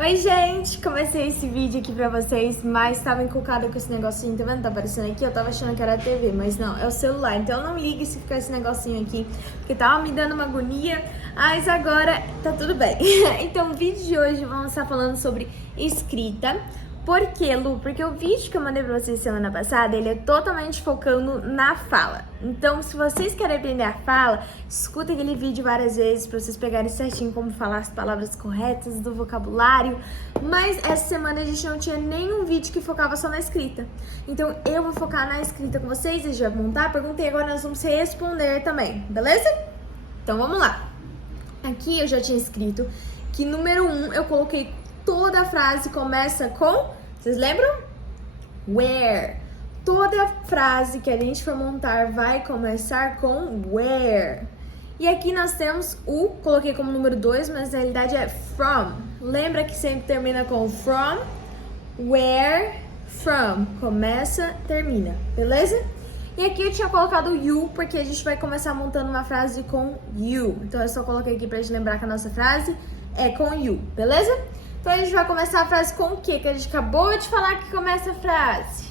Oi, gente! Comecei esse vídeo aqui pra vocês, mas tava encucada com esse negocinho, tá vendo? Tá aparecendo aqui, eu tava achando que era a TV, mas não, é o celular. Então não ligue se ficar esse negocinho aqui, porque tava me dando uma agonia, mas agora tá tudo bem. Então o vídeo de hoje vamos estar falando sobre escrita. Por quê, Lu? Porque o vídeo que eu mandei pra vocês semana passada, ele é totalmente focando na fala. Então, se vocês querem aprender a fala, escuta aquele vídeo várias vezes pra vocês pegarem certinho como falar as palavras corretas do vocabulário. Mas essa semana a gente não tinha nenhum vídeo que focava só na escrita. Então, eu vou focar na escrita com vocês, deixa eu montar a pergunta e agora nós vamos responder também, beleza? Então, vamos lá. Aqui eu já tinha escrito que número 1 eu coloquei toda a frase começa com... Vocês lembram? Where. Toda frase que a gente for montar vai começar com where. E aqui nós temos o, coloquei como número 2, mas na realidade é from. Lembra que sempre termina com from, where, from. Começa, termina, beleza? E aqui eu tinha colocado you, porque a gente vai começar montando uma frase com you. Então eu só coloquei aqui pra gente lembrar que a nossa frase é com you, beleza? Então a gente vai começar a frase com o quê? Que a gente acabou de falar que começa a frase.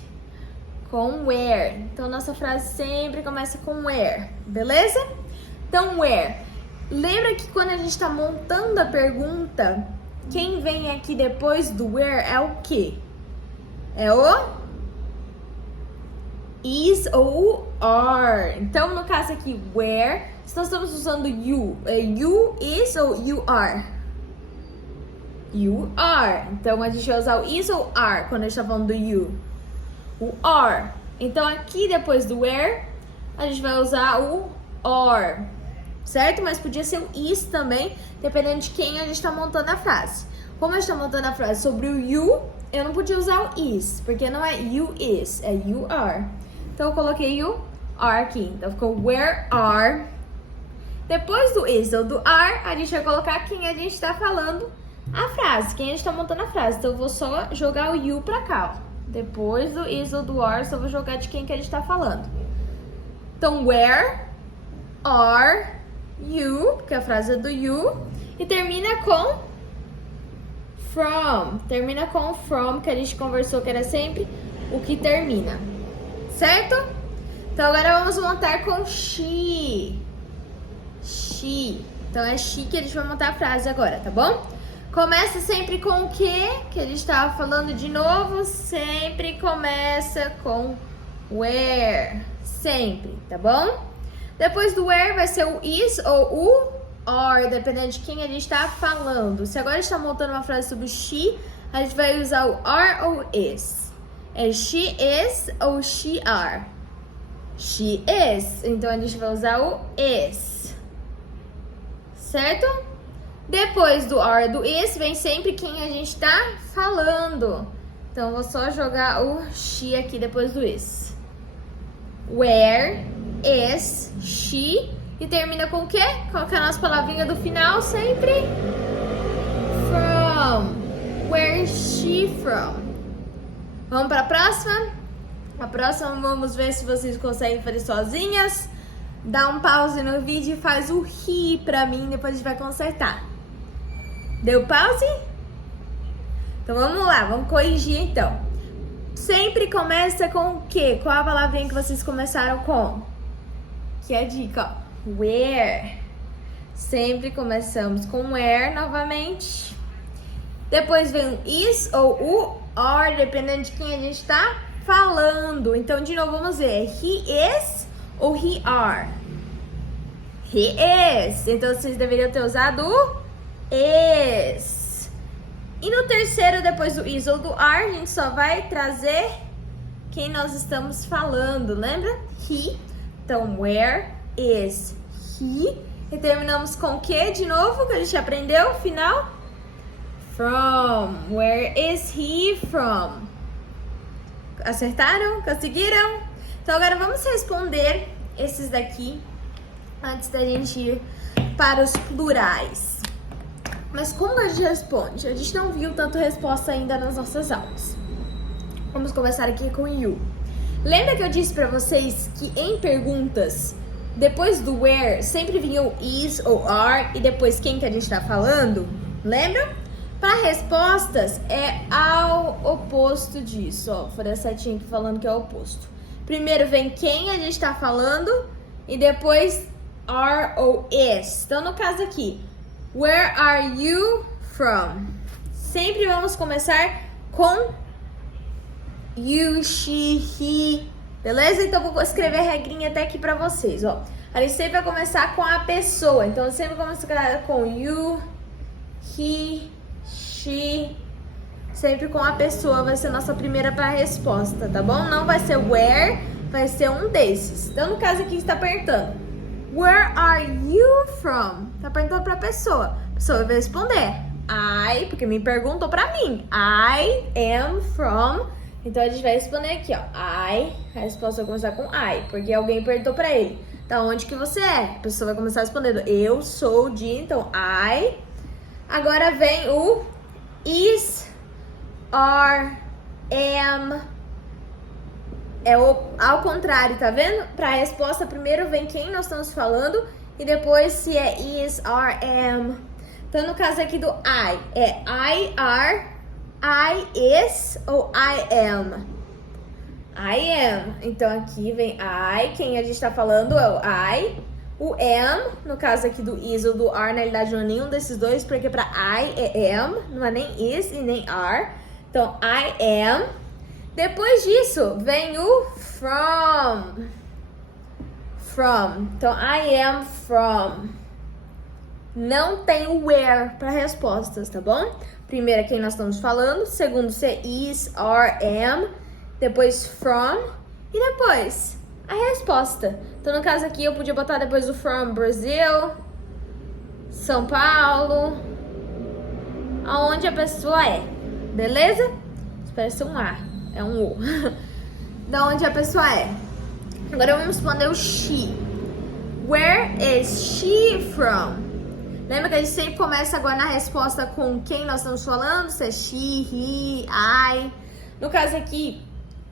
Com where. Então nossa frase sempre começa com where, beleza? Então where. Lembra que quando a gente está montando a pergunta, quem vem aqui depois do where é o quê? É o is ou o are. Então no caso aqui where, se nós estamos usando you, é you is ou you are? You are. Então a gente vai usar o is ou are quando a gente está falando do you. O are. Então aqui depois do where, a gente vai usar o are. Certo? Mas podia ser o is também, dependendo de quem a gente está montando a frase. Como a gente está montando a frase sobre o you, eu não podia usar o is, porque não é you is, é you are. Então eu coloquei o are aqui. Então ficou where are. Depois do is ou do are, a gente vai colocar quem a gente está falando a frase, quem a gente tá montando a frase. Então eu vou só jogar o you pra cá, ó. Depois do is ou do are, só vou jogar de quem que a gente tá falando. Então where are you, que a frase é do you, e termina com from. Termina com from, que a gente conversou que era sempre o que termina, certo? Então agora vamos montar com she. She. Então é she que a gente vai montar a frase agora, tá bom? Começa sempre com o quê? Que a gente estava falando de novo. Sempre começa com where. Sempre, tá bom? Depois do where vai ser o is ou o are, dependendo de quem a gente está falando. Se agora a gente está montando uma frase sobre she, a gente vai usar o are ou is. É she is ou she are? She is. Então a gente vai usar o is. Certo? Depois do are do is, vem sempre quem a gente tá falando. Então, vou só jogar o she aqui depois do is. Where is she? E termina com o quê? Qual que é a nossa palavrinha do final sempre? From. Where is she from? Vamos para a próxima? A próxima vamos ver se vocês conseguem fazer sozinhas. Dá um pause no vídeo e faz o he pra mim, depois a gente vai consertar. Deu pause? Então vamos lá, vamos corrigir então. Sempre começa com o quê? Qual a palavrinha que vocês começaram com? Que é a dica, ó. Where. Sempre começamos com where novamente. Depois vem o is ou o are, dependendo de quem a gente tá falando. Então de novo vamos ver, he is ou he are? He is. Então vocês deveriam ter usado o is. E no terceiro, depois do is ou do are, a gente só vai trazer quem nós estamos falando, lembra? He. Então, where is he? E terminamos com o que de novo, que a gente aprendeu? Final? From. Where is he from? Acertaram? Conseguiram? Então, agora vamos responder esses daqui antes da gente ir para os plurais. Mas como a gente responde? A gente não viu tanto resposta ainda nas nossas aulas. Vamos começar aqui com you. Lembra que eu disse pra vocês que em perguntas, depois do where, sempre vinha o is ou are e depois quem que a gente tá falando? Lembra? Para respostas, é ao oposto disso, ó. Vou fazer a setinha aqui falando que é o oposto. Primeiro vem quem a gente está falando e depois are ou is. Então, no caso aqui, where are you from? Sempre vamos começar com you, she, he, beleza? Então, vou escrever a regrinha até aqui para vocês, ó. A gente sempre vai começar com a pessoa. Então, sempre começar com you, he, she, sempre com a pessoa vai ser a nossa primeira para resposta, tá bom? Não vai ser where, vai ser um desses. Então, no caso aqui, está perguntando where are you from? Tá perguntando para a pessoa. A pessoa vai responder I, porque me perguntou para mim. I am from. Então, a gente vai responder aqui, ó. I, a resposta vai começar com I, porque alguém perguntou para ele. Da onde que você é? A pessoa vai começar respondendo eu sou de, então I. Agora vem o is, are, am. É ao contrário, tá vendo? Para a resposta, primeiro vem quem nós estamos falando e depois se é is, are, am. Então, no caso aqui do I, é I are, I is ou I am? I am. Então, aqui vem I, quem a gente tá falando é o I. O am, no caso aqui do is ou do are, na realidade não é nenhum desses dois, porque para I é am, não é nem is e nem are. Então, I am. Depois disso, vem o from. From. Então, I am from. Não tem o where para respostas, tá bom? Primeiro é quem nós estamos falando. Segundo, se is, are, am. Depois, from. E depois, a resposta. Então, no caso aqui, eu podia botar depois o from Brasil, São Paulo, aonde a pessoa é. Beleza? Isso parece um A. É um O. Da onde a pessoa é. Agora vamos responder o she. Where is she from? Lembra que a gente sempre começa agora na resposta com quem nós estamos falando? Se é she, he, I. No caso aqui,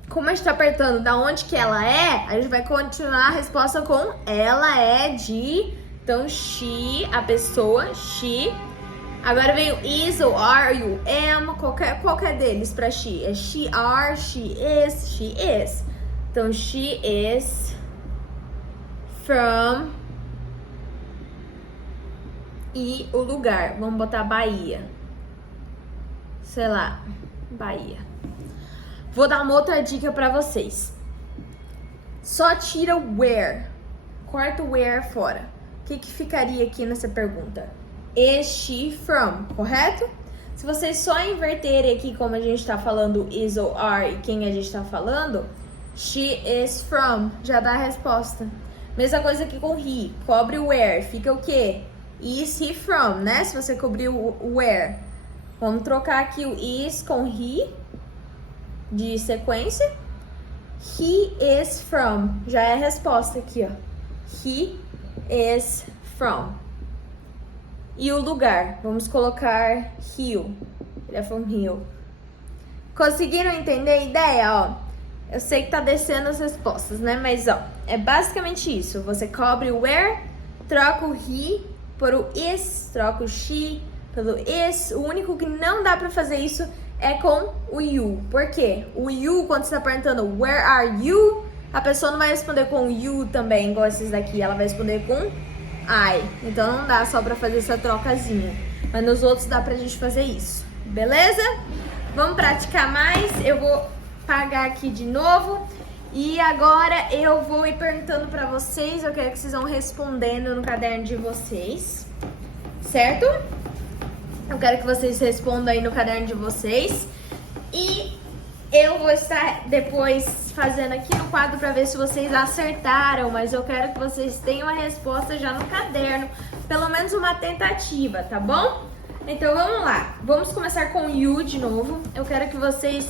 como a gente tá apertando da onde que ela é, a gente vai continuar a resposta com ela é de. Então, she, a pessoa, she. Agora vem o is, o are e o am, qualquer deles para she. É she are, she is. Então, she is from. E o lugar, vamos botar Bahia. Sei lá, Bahia. Vou dar uma outra dica para vocês. Só tira o where. Corta o where fora. O que ficaria aqui nessa pergunta? Is she from, correto? Se vocês só inverterem aqui como a gente está falando is ou are e quem a gente está falando, she is from, já dá a resposta. Mesma coisa aqui com he, cobre o where, fica o quê? Is he from, né? Se você cobrir o where. Vamos trocar aqui o is com he, de sequência. He is from, já é a resposta aqui, ó. He is from. E o lugar, vamos colocar Rio. Ele é from Rio. Conseguiram entender a ideia, ó? Eu sei que tá descendo as respostas, né? Mas, ó, é basicamente isso. Você cobre o where, troca o he por o is, troca o she pelo is. O único que não dá pra fazer isso é com o you. Por quê? O you, quando você tá perguntando where are you, a pessoa não vai responder com you também, igual esses daqui. Ela vai responder com I. Então não dá só pra fazer essa trocazinha. Mas nos outros dá pra gente fazer isso. Beleza? Vamos praticar mais. Eu vou apagar aqui de novo. E agora eu vou ir perguntando pra vocês. Eu quero que vocês vão respondendo no caderno de vocês. Certo? Eu quero que vocês respondam aí no caderno de vocês. E eu vou estar depois fazendo aqui no quadro para ver se vocês acertaram, mas eu quero que vocês tenham a resposta já no caderno, pelo menos uma tentativa, tá bom? Então vamos lá, vamos começar com you de novo. Eu quero que vocês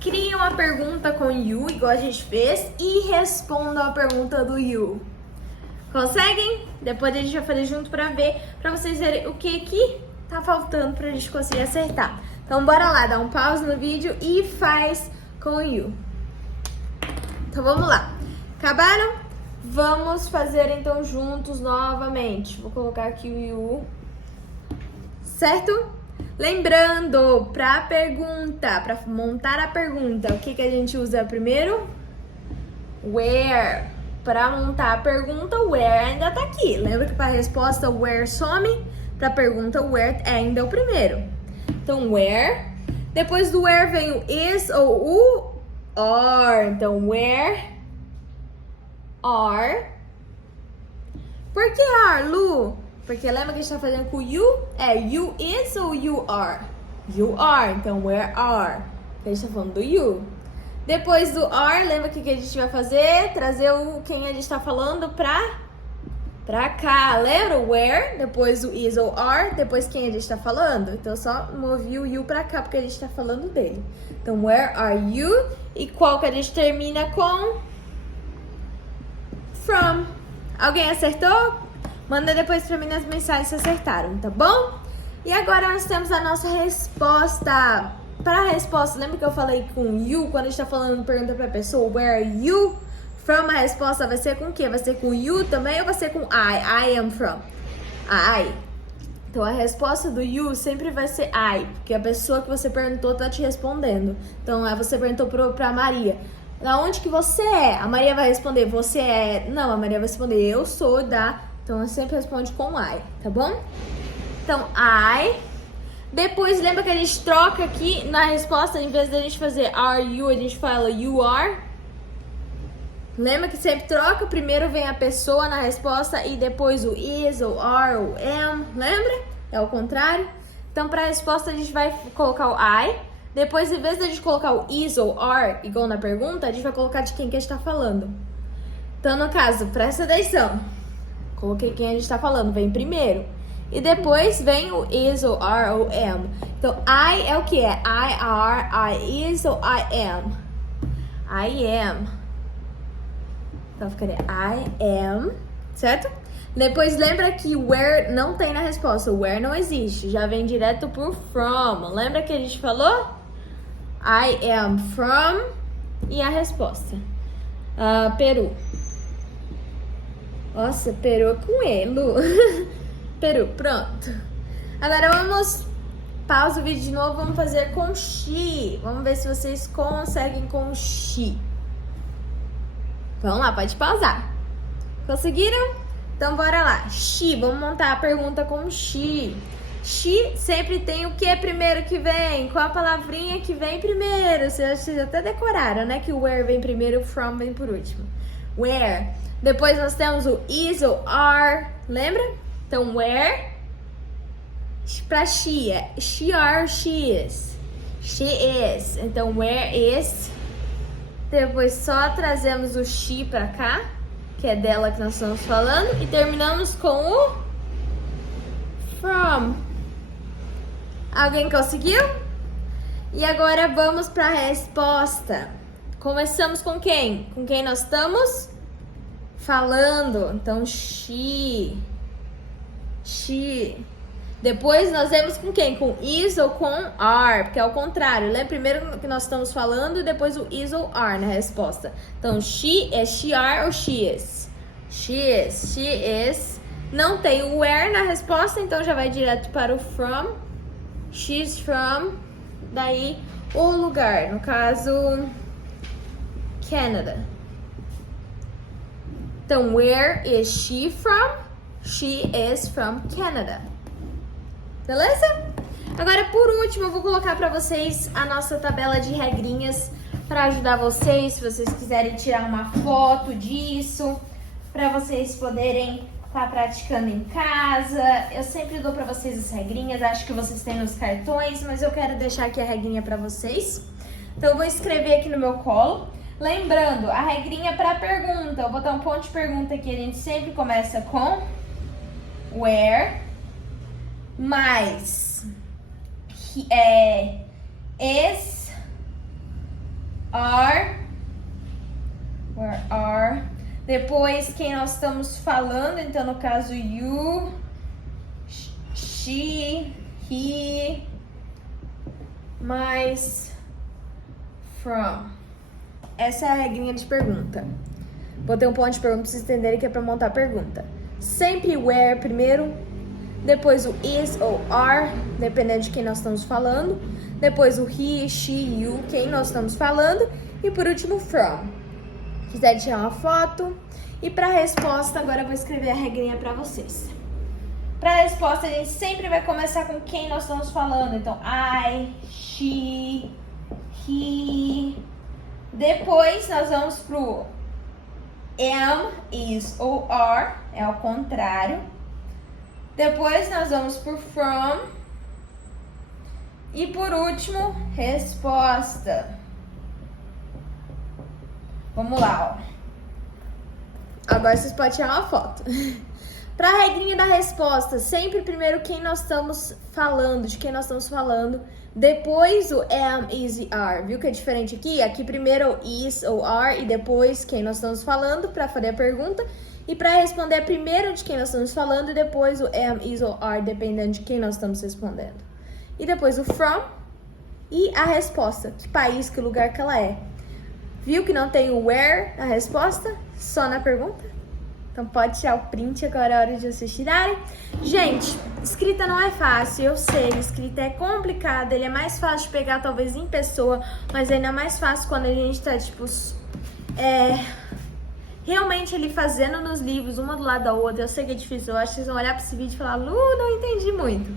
criem uma pergunta com you, igual a gente fez, e respondam a pergunta do you. Conseguem? Depois a gente vai fazer junto para ver, para vocês verem o que tá faltando pra gente conseguir acertar. Então bora lá, dá um pause no vídeo e faz com o you. Então vamos lá. Acabaram? Vamos fazer então juntos novamente. Vou colocar aqui o you. Certo? Lembrando, para montar a pergunta, o que a gente usa primeiro? Where. Para montar a pergunta, where ainda tá aqui. Lembra que para a resposta, where some? Para a pergunta, where é ainda o primeiro. Então, where. Depois do where vem o is ou o are. Então, where are. Por que are, Lu? Porque lembra que a gente tá fazendo com you? É you is ou you are? You are. Então, where are? A gente tá falando do you. Depois do are, lembra o que a gente vai fazer? Trazer o quem a gente tá falando pra cá. Lembra? Where, depois o is ou are, depois quem a gente tá falando. Então, só movi o you pra cá, porque a gente tá falando dele. Então, where are you? E qual que a gente termina com? From. Alguém acertou? Manda depois pra mim nas mensagens se acertaram, tá bom? E agora nós temos a nossa resposta. Para a resposta, lembra que eu falei com you? Quando a gente tá falando, pergunta pra pessoa, where are you? From, a resposta vai ser com o quê? Vai ser com you também ou vai ser com I? I am from. I. Então, a resposta do you sempre vai ser I, porque a pessoa que você perguntou tá te respondendo. Então, você perguntou pra Maria, da onde que você é? A Maria vai responder, você é... Não, a Maria vai responder, eu sou da... Então, ela sempre responde com I, tá bom? Então, I... Depois, lembra que a gente troca aqui na resposta, em vez da gente fazer are you, a gente fala you are. Lembra que sempre troca, primeiro vem a pessoa na resposta e depois o is, ou are, ou am, lembra? É o contrário. Então, para a resposta, a gente vai colocar o I. Depois, em vez da gente colocar o is ou are, igual na pergunta, a gente vai colocar de quem que a gente tá falando. Então, no caso, presta atenção. Coloquei quem a gente tá falando, vem primeiro. E depois vem o is, ou are, ou am. Então, I é o que é? I are, I is, ou I am? I am. Então, ficaria I am, certo? Depois, lembra que where não tem na resposta. Where não existe. Já vem direto por from. Lembra que a gente falou? I am from. E a resposta. Peru. Nossa, Peru com E, Lu. Peru, pronto. Agora vamos... Pausa o vídeo de novo, vamos fazer com she. Vamos ver se vocês conseguem com she. Vamos lá, pode pausar. Conseguiram? Então bora lá. She, vamos montar a pergunta com she. She sempre tem o que primeiro que vem? Qual a palavrinha que vem primeiro? Vocês até decoraram, né? Que o where vem primeiro e o from vem por último. Where. Depois nós temos o is ou are. Lembra? Então, where, pra she é she are, she is. She is. Então, where is. Depois só trazemos o she pra cá, que é dela que nós estamos falando. E terminamos com o from. Alguém conseguiu? E agora vamos pra resposta. Começamos com quem? Com quem nós estamos falando. Então, she. She. Depois nós vemos com quem? Com is ou com are, porque é o contrário. Lembra primeiro que nós estamos falando e depois o is ou are na resposta. Então, she é she are ou she is? She is. She is. Não tem o where na resposta, então já vai direto para o from. She's from. Daí o lugar, no caso, Canada. Então, where is she from? She is from Canada. Beleza? Agora, por último, eu vou colocar para vocês a nossa tabela de regrinhas para ajudar vocês, se vocês quiserem tirar uma foto disso, para vocês poderem estar praticando em casa. Eu sempre dou para vocês as regrinhas, acho que vocês têm nos cartões, mas eu quero deixar aqui a regrinha para vocês. Então, eu vou escrever aqui no meu colo. Lembrando, a regrinha para pergunta, eu vou botar um ponto de pergunta aqui, a gente sempre começa com where, mais is, are, where are, depois quem nós estamos falando, então no caso you, she, he, mais from. Essa é a regrinha de pergunta. Botei um ponto de pergunta para vocês entenderem que é para montar a pergunta. Sempre where primeiro, depois o is ou are, dependendo de quem nós estamos falando, depois o he, she, you, quem nós estamos falando, e por último from. Se quiser tirar uma foto. E para a resposta, agora eu vou escrever a regrinha para vocês. Para a resposta, a gente sempre vai começar com quem nós estamos falando. Então, I, she, he. Depois, nós vamos pro am, is ou are, é ao contrário. Depois, nós vamos pro from. E por último, resposta. Vamos lá, ó. Agora vocês podem tirar uma foto. Para a regrinha da resposta, sempre primeiro quem nós estamos falando, de quem nós estamos falando, depois o am, is e are. Viu que é diferente aqui? Aqui primeiro o is ou are e depois quem nós estamos falando para fazer a pergunta. E para responder primeiro de quem nós estamos falando e depois o am, is ou are, dependendo de quem nós estamos respondendo. E depois o from e a resposta, que país, que lugar que ela é. Viu que não tem o where na resposta, só na pergunta? Então pode tirar o print, agora é hora de vocês tirarem. Gente, escrita não é fácil, eu sei, escrita é complicada, ele é mais fácil de pegar talvez em pessoa, mas ainda é mais fácil quando a gente tá, tipo, realmente ele fazendo nos livros, uma do lado da outra. Eu sei que é difícil, eu acho que vocês vão olhar pra esse vídeo e falar, Lu, não entendi muito.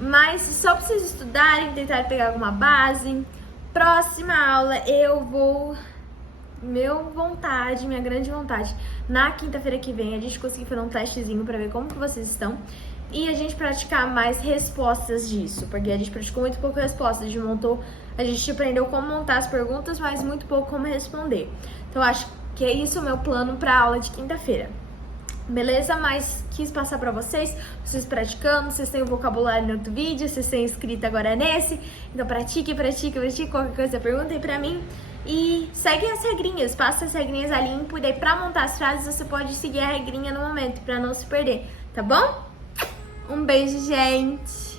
Mas só pra vocês estudarem, tentarem pegar alguma base. Próxima aula eu vou... minha grande vontade, na quinta-feira que vem, a gente conseguir fazer um testezinho pra ver como que vocês estão e a gente praticar mais respostas disso, porque a gente praticou muito pouco respostas, a gente aprendeu como montar as perguntas, mas muito pouco como responder. Então acho que é isso o meu plano pra aula de quinta-feira. Beleza? Mas quis passar pra vocês praticando, vocês têm o vocabulário no outro vídeo, vocês têm escrito agora nesse, então pratique, qualquer coisa perguntem pra mim. E seguem as regrinhas, passa as regrinhas a limpo e daí pra montar as frases você pode seguir a regrinha no momento pra não se perder, tá bom? Um beijo, gente!